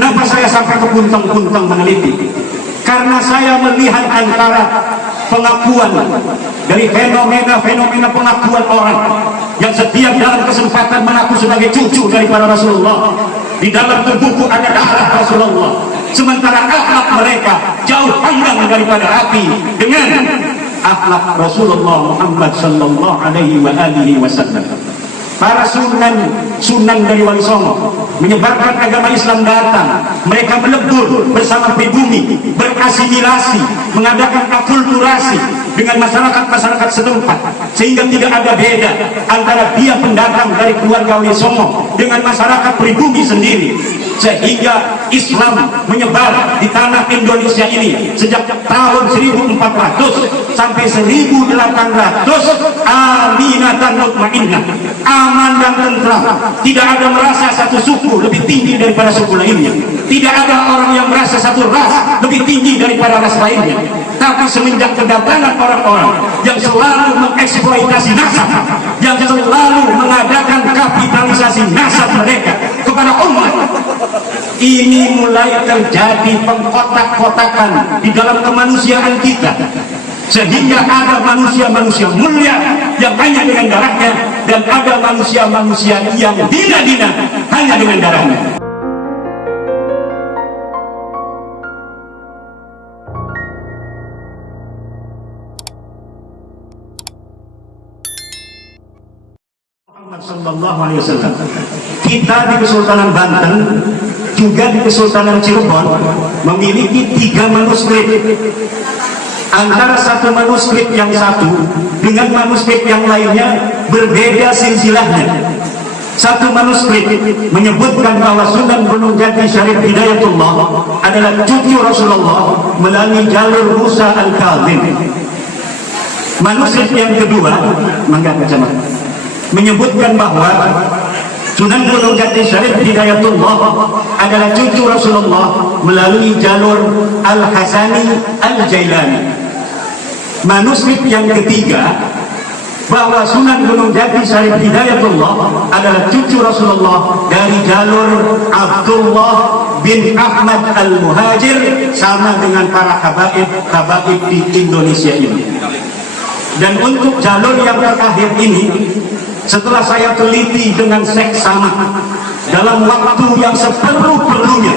Kenapa saya sampai ke puntang-puntang meneliti? Karena saya melihat antara pengakuan dari fenomena pengakuan orang yang setiap dalam kesempatan mengaku sebagai cucu daripada Rasulullah. Di dalam tubuhku ada darah Rasulullah, sementara akhlak mereka jauh panggang daripada api dengan akhlak Rasulullah Muhammad sallallahu alaihi wasallam. Para sunan dari Wali Songo menyebarkan agama Islam datang, mereka melebur bersama pribumi, berasimilasi, mengadakan akulturasi dengan masyarakat setempat, sehingga tidak ada beda antara dia pendatang dari keluarga Wali Songo dengan masyarakat pribumi sendiri, sehingga Islam menyebar di tanah Indonesia ini sejak tahun 1400 sampai 1800, aminatan mutmainnah, aman dan tentram. Tidak ada merasa satu suku lebih tinggi daripada suku lainnya, tidak ada orang yang merasa satu ras lebih tinggi daripada ras lainnya. Tapi semenjak kedatangan orang-orang yang selalu mengeksploitasi nasab, yang selalu mengadakan kapitalisasi nasab mereka kepada umat, ini mulai terjadi pengkotak-kotakan di dalam kemanusiaan kita, sehingga ada manusia-manusia mulia yang hanya dengan darahnya, dan ada manusia-manusia yang hina-hina hanya dengan darahnya. Sallallahu alaihi wasallam. Kita di Kesultanan Banten, juga di Kesultanan Cirebon, memiliki 3 manuskrip. Antara satu manuskrip yang satu dengan manuskrip yang lainnya berbeda silsilahnya. Satu manuskrip menyebutkan bahwa Sunan Gunung Jati Syarif Hidayatullah adalah cucu Rasulullah melalui jalur Musa Al-Kazim. Manuskrip yang kedua, mangga kacamata, menyebutkan bahwa Sunan Gunung Jati Syarif Hidayatullah adalah cucu Rasulullah melalui jalur Al-Hasani Al-Jailani. Manuskrip yang ketiga, bahwa Sunan Gunung Jati Syarif Hidayatullah adalah cucu Rasulullah dari jalur Abdullah bin Ahmad Al-Muhajir, sama dengan para habaib di Indonesia ini. Dan untuk jalur yang terakhir ini, setelah saya teliti dengan seksama dalam waktu yang seperlu-perlunya,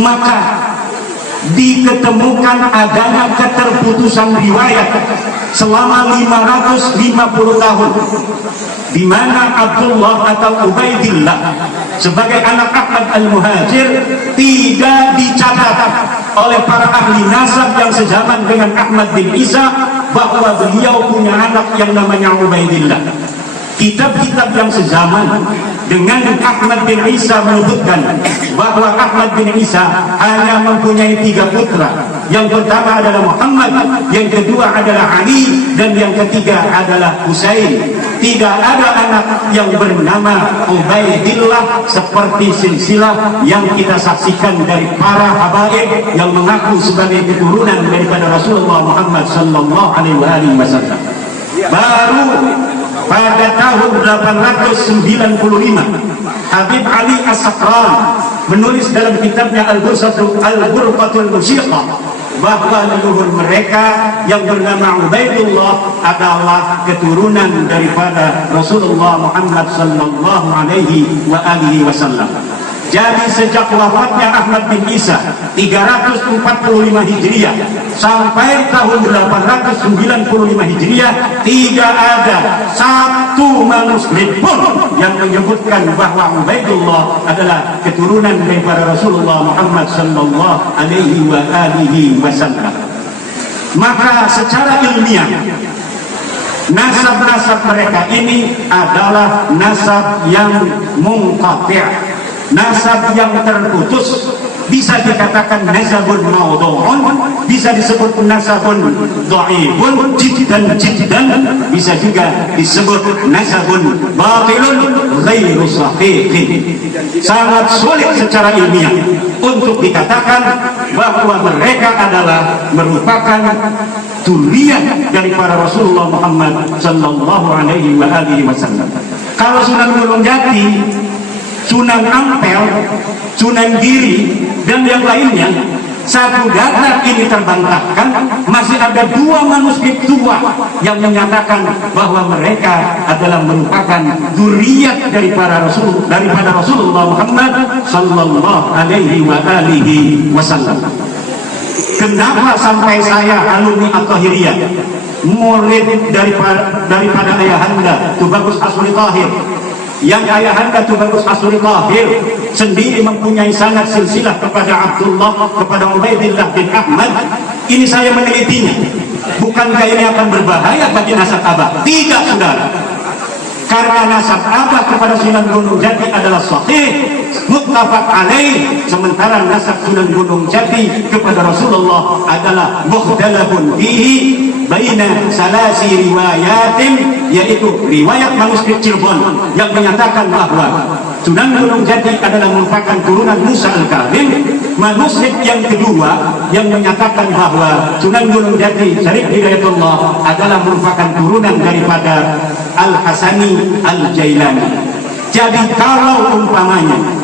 maka diketemukan adanya keterputusan riwayat selama 550 tahun, di mana Abdullah atau Ubaidillah sebagai anak Ahmad Al-Muhajir tidak dicatat oleh para ahli nasab yang sezaman dengan Ahmad bin Isa bahwa beliau punya anak yang namanya Ubaidillah. Kitab-kitab yang sezaman dengan Ahmad bin Isa menyebutkan bahwa Ahmad bin Isa hanya mempunyai 3 putra. Yang pertama adalah Muhammad, yang kedua adalah Ali, dan yang ketiga adalah Husain. Tidak ada anak yang bernama Ubaidillah seperti silsilah yang kita saksikan dari para habaib yang mengaku sebagai keturunan daripada Rasulullah Muhammad sallallahu alaihi wasallam. Baru pada tahun 895 Habib Ali As-Sakran menulis dalam kitabnya Al-Ghurfatul Musyiqah bahwa leluhur mereka yang bernama Ubaidullah adalah keturunan daripada Rasulullah Muhammad sallallahu alaihi wasallam. Jadi sejak wafatnya Ahmad bin Isa 345 Hijriah sampai tahun 895 Hijriah tidak ada satu manuskrip pun yang menyebutkan bahwa Ubaidullah adalah keturunan daripada Rasulullah Muhammad sallallahu alaihi wasallam. Maka secara ilmiah nasab-nasab mereka ini adalah nasab yang munqati', nasab yang terputus. Bisa dikatakan nasabun maudhu'un, bisa disebut nasabun dhaifun jiddan, bisa juga disebut nasabun batilun ghairu sahihin. Sangat sulit secara ilmiah untuk dikatakan bahwa mereka adalah merupakan zuriyah dari para Rasulullah Muhammad sallallahu alaihi wasallam. Kalau Sunan Gunung Jati Sunan Ampel, Sunan Giri, dan yang lainnya. Satu data ini terbantahkan, masih ada 2 manuskrip tua yang menyatakan bahwa mereka adalah merupakan zuriat daripada Rasulullah Muhammad sallallahu alaihi wasallam. Kenapa sampai saya alumni At-Tahiriyah, murid daripada ayahanda Tubagus Asri Tahir, yang ayahanda Tubagus Asri Tahir sendiri mempunyai sanad silsilah kepada Abdullah, kepada Ubaidillah bin Ahmad. Ini saya menelitinya. Bukankah ini akan berbahaya bagi nasab abah? Tidak, saudara. Karena nasab abah kepada Sunan Gunung Jati adalah sahih, muttafaq alaih, sementara nasab Sunan Gunung Jati kepada Rasulullah adalah mukhtalafun fihi baina salasi riwayatin, yaitu riwayat manuskrip Cirebon yang menyatakan bahwa Sunan Gunung Jati adalah merupakan turunan Musa Al-Kazim. Manuskrip yang kedua yang menyatakan bahwa Sunan Gunung Jati Syarif Hidayatullah adalah merupakan turunan daripada Al-Hasani Al-Jailani. Jadi kalau umpamanya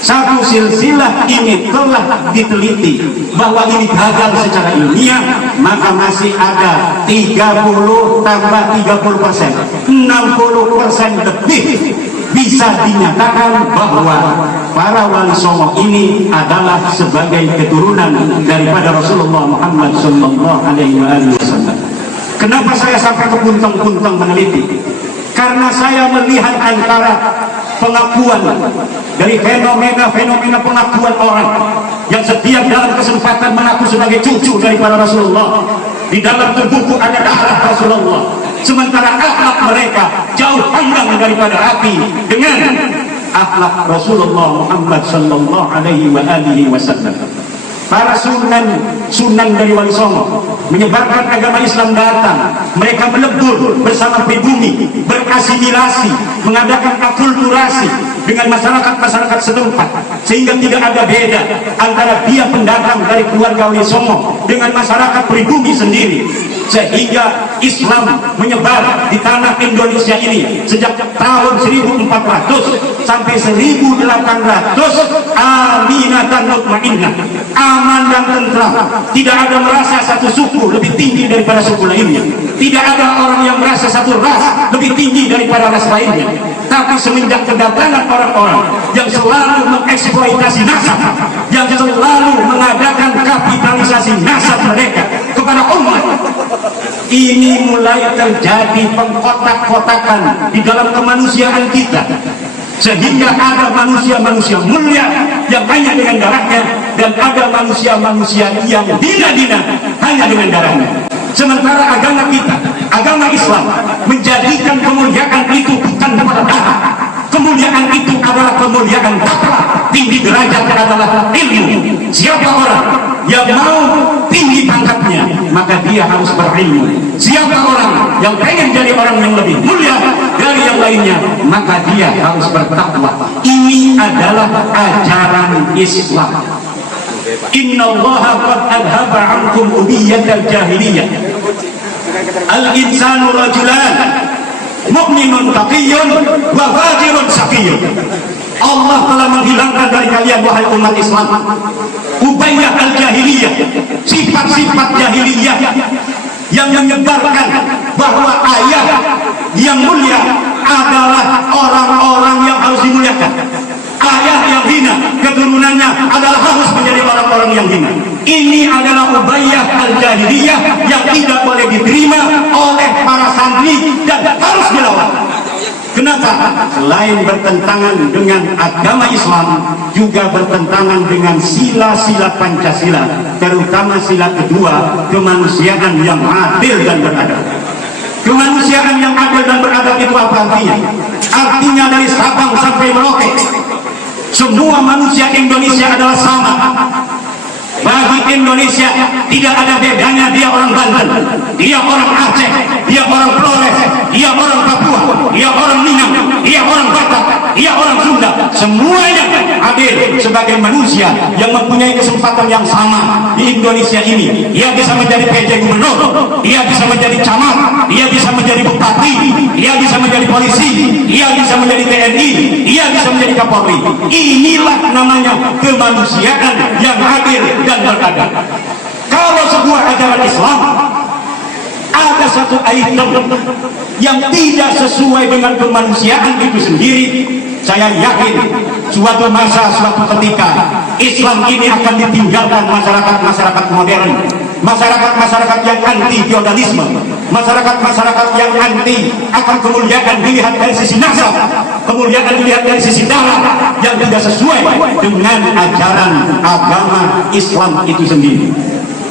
satu silsilah ini telah diteliti bahwa ini gagal secara ilmiah, maka masih ada 30 tambah 30%, 60% lebih bisa dinyatakan bahwa para wali songo ini adalah sebagai keturunan daripada Rasulullah Muhammad sallallahu alaihi wasallam. Kenapa saya sampai ke puntang-puntang meneliti? Karena saya melihat antara pengakuan dari fenomena pengakuan orang yang setiap dalam kesempatan mengaku sebagai cucu daripada Rasulullah. Di dalam tubuhku ada darah Rasulullah, sementara akhlak mereka jauh panggang daripada api dengan akhlak Rasulullah Muhammad sallallahu alaihi wasallam. Para sunan dari Wali Songo menyebarkan agama Islam datang, mereka melebur bersama pribumi, berasimilasi, mengadakan akulturasi dengan masyarakat setempat, sehingga tidak ada beda antara dia pendatang dari keluarga Wali Songo dengan masyarakat pribumi sendiri, sehingga Islam menyebar di tanah Indonesia ini sejak tahun 1400 sampai 1800, aminatan mutmainnah, aman dan tentram. Tidak ada merasa satu suku lebih tinggi daripada suku lainnya, tidak ada orang yang merasa satu ras lebih tinggi daripada ras lainnya. Tapi semenjak kedatangan orang-orang yang selalu mengeksploitasi nasab, yang selalu mengadakan kapitalisasi nasab mereka kepada umat, ini mulai terjadi pengkotak-kotakan di dalam kemanusiaan kita, sehingga ada manusia-manusia mulia yang hanya dengan darahnya, dan ada manusia-manusia yang dina-dina hanya dengan darahnya. Sementara agama kita, agama Islam, menjadikan kemuliaan itu bukan kepada darah. Kemuliaan itu adalah kemuliaan takwa. Tinggi derajat adalah ilmu. Siapa orang yang mau tinggi pangkatnya, maka dia harus berilmu. Siapa orang yang pengen jadi orang yang lebih mulia dari yang lainnya, maka dia harus bertakwa. Ini adalah ajaran Islam. Innallaha qad adhaba ankum ubiyatal jahiliyah. Al-insanu rajulan mu'minun taqiyyun wa fajirun saqiyyun. Allah telah menghilangkan dari kalian, wahai umat Islam, ubayyah al-jahiliyah, sifat-sifat jahiliyah yang menyebarkan bahwa ayah yang mulia adalah orang-orang yang harus dimuliakan. Ayah yang hina, keturunannya adalah harus menjadi orang-orang yang hina. Ini adalah ubayyah al-jahiliyah yang tidak boleh diterima oleh para santri dan harus dilawan. Kenapa? Selain bertentangan dengan agama Islam, juga bertentangan dengan sila-sila Pancasila, terutama sila kedua, kemanusiaan yang adil dan beradab. Kemanusiaan yang adil dan beradab itu apa artinya? Artinya dari Sabang sampai Merauke, semua manusia Indonesia adalah sama. Bagi Indonesia tidak ada bedanya dia orang Banten, dia orang Aceh, dia orang Flores, dia orang Papua, dia orang Minang, dia orang Batak, dia orang Sunda. Semuanya adil, sebagai manusia yang mempunyai kesempatan yang sama di Indonesia ini. Ia bisa menjadi PJ gubernur, ia bisa menjadi camat, ia bisa menjadi bupati, ia bisa menjadi polisi, ia bisa menjadi TNI, ia bisa menjadi Kapolri. Inilah namanya kemanusiaan yang adil dan beradab. Kalau sebuah ajaran Islam ada satu item yang tidak sesuai dengan kemanusiaan itu sendiri, saya yakin suatu masa, suatu ketika Islam ini akan ditinggalkan masyarakat-masyarakat modern, masyarakat-masyarakat yang anti feodalisme, masyarakat-masyarakat yang anti akan kemuliaan dilihat dari sisi nasab, kemuliaan dilihat dari sisi darah yang tidak sesuai dengan ajaran agama Islam itu sendiri.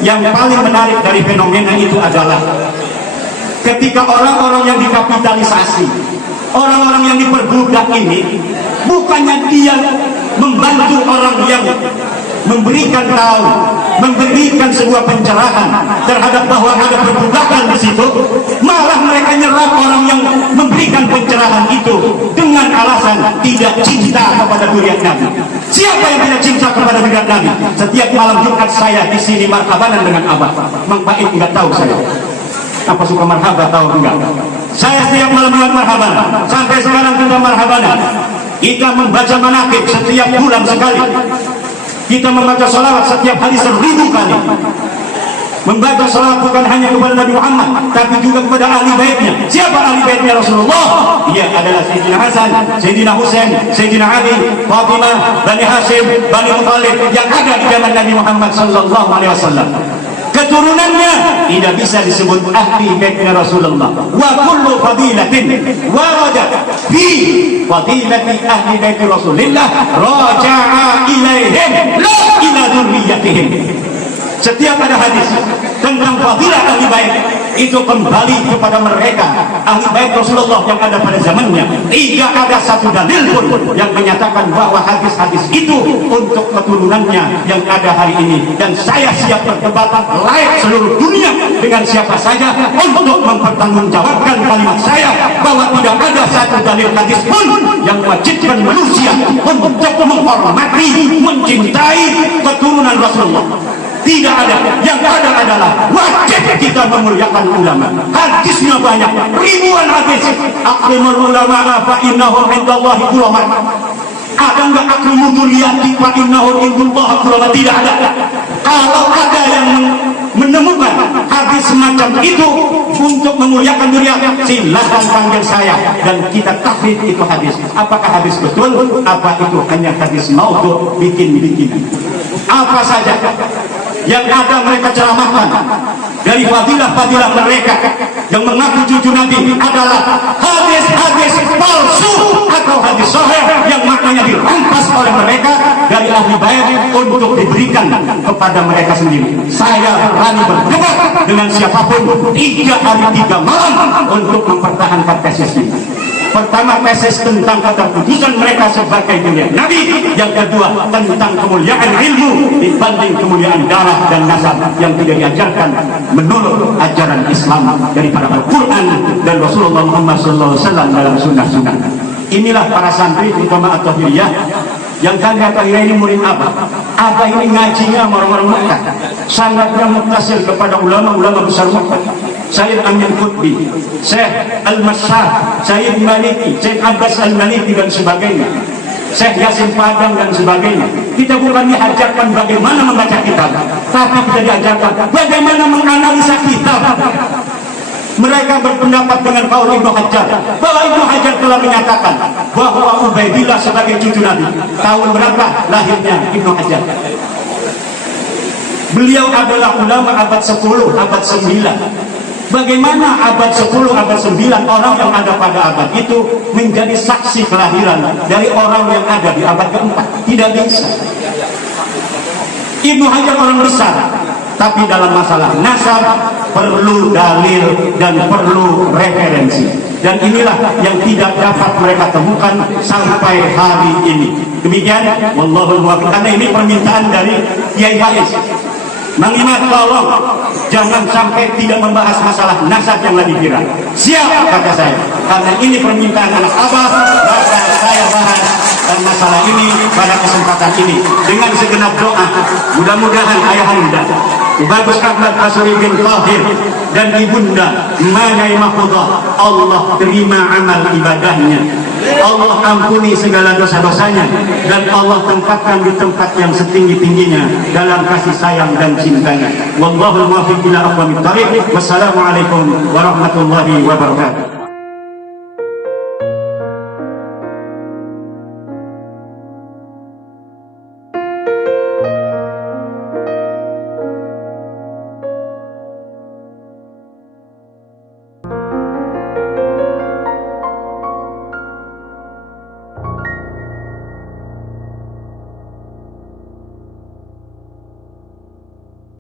Yang paling menarik dari fenomena itu adalah ketika orang-orang yang dikapitalisasi, orang-orang yang diperbudak ini, bukannya dia membantu orang yang memberikan tahu, memberikan sebuah pencerahan terhadap bahwa ada perbudakan di situ, malah mereka nyerang orang yang memberikan pencerahan itu dengan alasan tidak cinta kepada zuriat Nabi. Siapa yang tidak cinta kepada zuriat Nabi? Setiap malam Jumat saya di sini marhabanan dengan Abah. Mang Baik enggak tahu saya. Apa suka marhaban tahu enggak? Saya setiap malam Jumat marhaban. Sampai sekarang juga marhabanan. Kita membaca manaqib setiap bulan sekali. Kita membaca salawat setiap hari 1000 kali. Membaca salawat bukan hanya kepada Nabi Muhammad, tapi juga kepada ahli baitnya. Siapa ahli baitnya Rasulullah? Dia adalah Sayyidina Hasan, Sayyidina Husain, Sayyidina Ali, Fatimah, Bani Hashim, Bani Muthalib yang ada di zaman Nabi Muhammad sallallahu alaihi wasallam. Keturunannya tidak bisa disebut ahli baitnya Rasulullah. Wa kullu fadilatin warada fi fadilati ahli bait Rasulillah raja'a ilaihim la ila dzurriyyatihim. Setiap ada hadis tentang fadilah ahli bait itu kembali kepada mereka ahli bait Rasulullah yang ada pada zamannya. Tidak ada satu dalil pun yang menyatakan bahwa hadis-hadis itu untuk keturunannya yang ada hari ini. Dan saya siap berdebat layak seluruh dunia dengan siapa saja untuk mempertanggungjawabkan kalimat saya bahwa tidak ada satu dalil hadis pun yang mewajibkan manusia untuk menghormati, mencintai keturunan Rasulullah. Tidak ada. Yang ada adalah wajib kita memuliakan ulama. Hadisnya banyak, ribuan hadis. Akrimul ulama fa innahum indallahi ulama. Ada enggak akrimul dzurriyyati fa innahum indallahi ulama? Tidak ada. Kalau ada yang menemukan hadis semacam itu untuk memuliakan dzurriyyah, silakan panggil saya dan kita tahrif itu hadis. Apakah hadis betul? Apa itu hanya hadis maudhu, bikin-bikinan? Apa saja yang ada mereka ceramahkan dari fadilah-fadilah mereka yang mengaku cucu Nabi adalah hadis-hadis palsu atau hadis sahih yang maknanya dirampas oleh mereka dari ahli bait untuk diberikan kepada mereka sendiri. Saya berani berdebat dengan siapapun 3 hari 3 malam untuk mempertahankan tesis ini. Pertama, tesis tentang keterputusan mereka sebagai mulia Nabi. Yang kedua, tentang kemuliaan ilmu dibanding kemuliaan darah dan nasab yang tidak diajarkan menurut ajaran Islam daripada Al-Quran dan Rasulullah Muhammad SAW dalam sunnah-sunnah. Inilah para santri terutama At-Tahiriyah yang kami At-Tahiriyah ini murid Abah. Abah ini ngajinya orang-orang Mekah, sangatnya muktasir kepada ulama-ulama besar Mekah. Syekh Amin Qutbi, Syekh Al-Masyar, Syekh Maliki, Syekh Abbas Al-Maliki dan sebagainya, Syekh Yasin Padang dan sebagainya. Kita bukan diajarkan bagaimana membaca kitab, tapi kita diajarkan bagaimana menganalisa kitab. Mereka berpendapat dengan kaul Ibnu Hajar bahwa Ibnu Hajar telah menyatakan bahwa Ubaidillah sebagai cucu Nabi. Tahun berapa lahirnya Ibnu Hajar? Beliau adalah ulama abad 10, abad 9. Bagaimana abad 10, abad 9 orang yang ada pada abad itu menjadi saksi kelahiran dari orang yang ada di abad keempat? Tidak bisa. Ibnu Hajar orang besar, tapi dalam masalah nasab perlu dalil dan perlu referensi. Dan inilah yang tidak dapat mereka temukan sampai hari ini. Demikian, wallahul muwaffiq. Karena ini permintaan dari Kiai Faiz. Mang Iman, tolong jangan sampai tidak membahas masalah nasab yang lagi viral. Siap, kata saya. Karena ini permintaan anak Abah, maka saya bahas masalah ini pada kesempatan ini dengan segenap doa. Mudah-mudahan ayahanda Bagus Ahmad Asri bin Tahir dan ibunda Manai Mahfudah, Allah terima amal ibadahnya, Allah ampuni segala dosa-dosanya, dan Allah tempatkan di tempat yang setinggi-tingginya dalam kasih sayang dan cintanya. Wallahul muwaffiq ila aqwamit thariq. Wassalamualaikum warahmatullahi wabarakatuh.